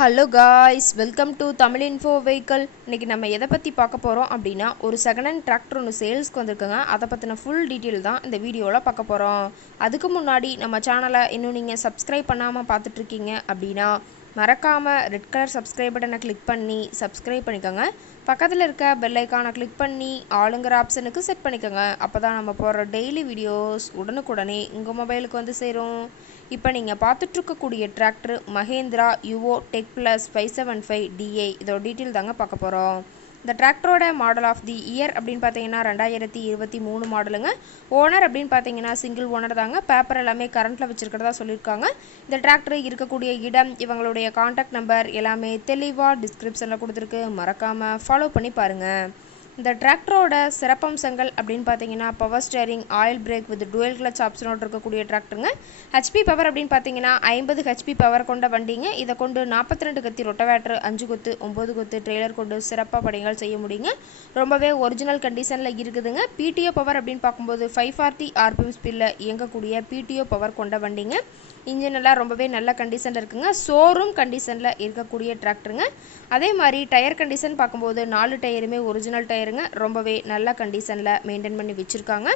Hello guys, welcome to Tamil info vehicle. இன்றைக்கி நம்ம எதை பற்றி பார்க்க போகிறோம் அப்படின்னா, ஒரு செகண்ட் ஹேண்ட் டிராக்டர் ஒன்று சேல்ஸ்க்கு வந்திருக்குங்க. அதை பற்றின ஃபுல் டீட்டெயில் தான் இந்த வீடியோவில் பார்க்க போகிறோம். அதுக்கு முன்னாடி நம்ம சேனலை இன்னும் நீங்கள் சப்ஸ்கிரைப் பண்ணாமல் பார்த்துட்ருக்கீங்க அப்படின்னா மறக்காமல் ரெட் கலர் சப்ஸ்கிரைப் பட்டனை கிளிக் பண்ணி சப்ஸ்கிரைப் பண்ணிக்கோங்க. பக்கத்தில் இருக்க பெல் ஐக்கானை கிளிக் பண்ணி ஆளுங்கிற ஆப்ஷனுக்கு செட் பண்ணிக்கோங்க. அப்போ தான் நம்ம போடுற டெய்லி வீடியோஸ் உடனுக்குடனே உங்கள் மொபைலுக்கு வந்து சேரும். இப்போ நீங்கள் பார்த்துட்ருக்கக்கூடிய டிராக்டர் மஹேந்திரா யுவோ TECH+575 DA. இதோட டீட்டெயில் தாங்க பார்க்க போகிறோம். இந்த டிராக்டரோட மாடல் ஆஃப் தி இயர் அப்படின்னு பார்த்தீங்கன்னா 2023 மாடலுங்க. ஓனர் அப்படின்னு பார்த்தீங்கன்னா சிங்கிள் ஓனர் தாங்க. பேப்பர் எல்லாமே கரண்ட்டில் வச்சுருக்கிறதா சொல்லியிருக்காங்க. இந்த டிராக்டர் இருக்கக்கூடிய இடம், இவங்களுடைய காண்டாக்ட் நம்பர் எல்லாமே தெளிவாக டிஸ்கிரிப்ஷனில் கொடுத்துருக்கு. மறக்காமல் ஃபாலோ பண்ணி பாருங்கள். இந்த டிராக்டரோட சிறப்பம்சங்கள் அப்படின்னு பார்த்தீங்கன்னா power steering, oil brake with dual clutch ஆப்ஷனோடு இருக்கக்கூடிய டிராக்டருங்க. ஹெச்பி பவர் அப்படின்னு பார்த்தீங்கன்னா 50 ஹெச்பி பவர் கொண்ட வண்டிங்க. இதை கொண்டு 42 கத்தி ரொட்டவேட்டர், 5 கொத்து 9 கொத்து ட்ரெய்லர் கொண்டு சிறப்பாக பணிகள் செய்ய முடியுங்க. ரொம்பவே ஒரிஜினல் கண்டிஷனில் இருக்குதுங்க. பிடிஓ பவர் அப்படின்னு பார்க்கும்போது 540 RPM ஸ்பீடில் இயங்கக்கூடிய பிடிஓ பவர் கொண்ட வண்டிங்க. இன்ஜின் எல்லாம் ரொம்பவே நல்ல கண்டிஷனில் இருக்குங்க. ஷோரூம் கண்டிஷனில் இருக்கக்கூடிய டிராக்டருங்க. அதே மாதிரி டயர் கண்டிஷன் பார்க்கும்போது 4 டயருமே ஒரிஜினல் டயருங்க. ரொம்பவே நல்ல கண்டிஷனில் மெயின்டைன் பண்ணி வச்சுருக்காங்க.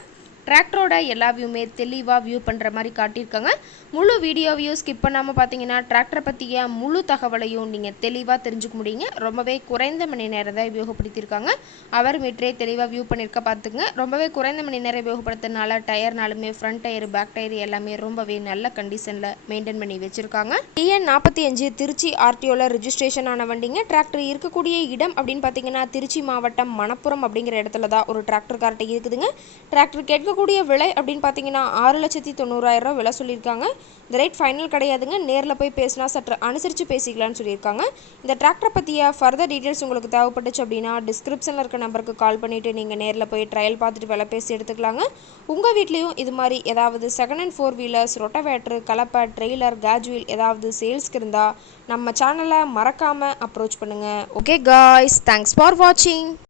டிராக்டரோட எல்லா வியூமே தெளிவாக வியூ பண்ணுற மாதிரி காட்டியிருக்காங்க. முழு வீடியோவையும் ஸ்கிப் பண்ணாமல் பார்த்தீங்கன்னா டிராக்டரை பற்றிய முழு தகவலையும் நீங்கள் தெளிவாக தெரிஞ்சுக்க முடியுங்க. ரொம்பவே குறைந்த மணி நேரம் தான் உபயோகப்படுத்தியிருக்காங்க. அவர் மீட்டரே தெளிவாக வியூ பண்ணியிருக்க பார்த்துங்க. ரொம்பவே குறைந்த மணி நேரம் உபயோகப்படுத்துறதுனால டயர்னாலுமே ஃப்ரண்ட் டயர், பேக் டயர் எல்லாமே ரொம்பவே நல்ல கண்டிஷனில் மெயின்டைன் பண்ணி வச்சுருக்காங்க. TN 45 திருச்சி RTOவில் ரிஜிஸ்ட்ரேஷன் ஆன வண்டிங்க. டிராக்டர் இருக்கக்கூடிய இடம் அப்படின்னு பார்த்தீங்கன்னா திருச்சி மாவட்டம் மணப்புரம் அப்படிங்கிற இடத்துல தான் ஒரு டிராக்டர் கார்ட்டை இருக்குதுங்க. டிராக்டர் கேட்கக்கூடிய விலை அப்படின்னு பார்த்தீங்கன்னா 6,90,000 விலை சொல்லியிருக்காங்க. இந்த ரேட் ஃபைனல் கிடையாதுங்க. நேரில் போய் பேசினா சற்று அனுசரித்து பேசிக்கலாம்னு சொல்லியிருக்காங்க. இந்த டிராக்டரை பற்றிய ஃபர்தர் டீட்டெயில்ஸ் உங்களுக்கு தேவைப்பட்டுச்சு அப்படின்னா டிஸ்கிரிப்ஷனில் இருக்க நம்பருக்கு கால் பண்ணிவிட்டு நீங்கள் நேரில் போய் ட்ரையல் பார்த்துட்டு விலை பேசி எடுத்துக்கலாங்க. உங்கள் வீட்லேயும் இது மாதிரி ஏதாவது செகண்ட் ஹேண்ட் 4 வீலர்ஸ், ரொட்டவேட்டர், கலப்பை, ட்ரெய்லர், கேஜ்வீல் ஏதாவது சேல்ஸ்க்கு இருந்தால் நம்ம சேனலை மறக்காமல் அப்ரோச் பண்ணுங்கள். ஓகே காய்ஸ், தேங்க்ஸ் ஃபார் வாட்சிங்.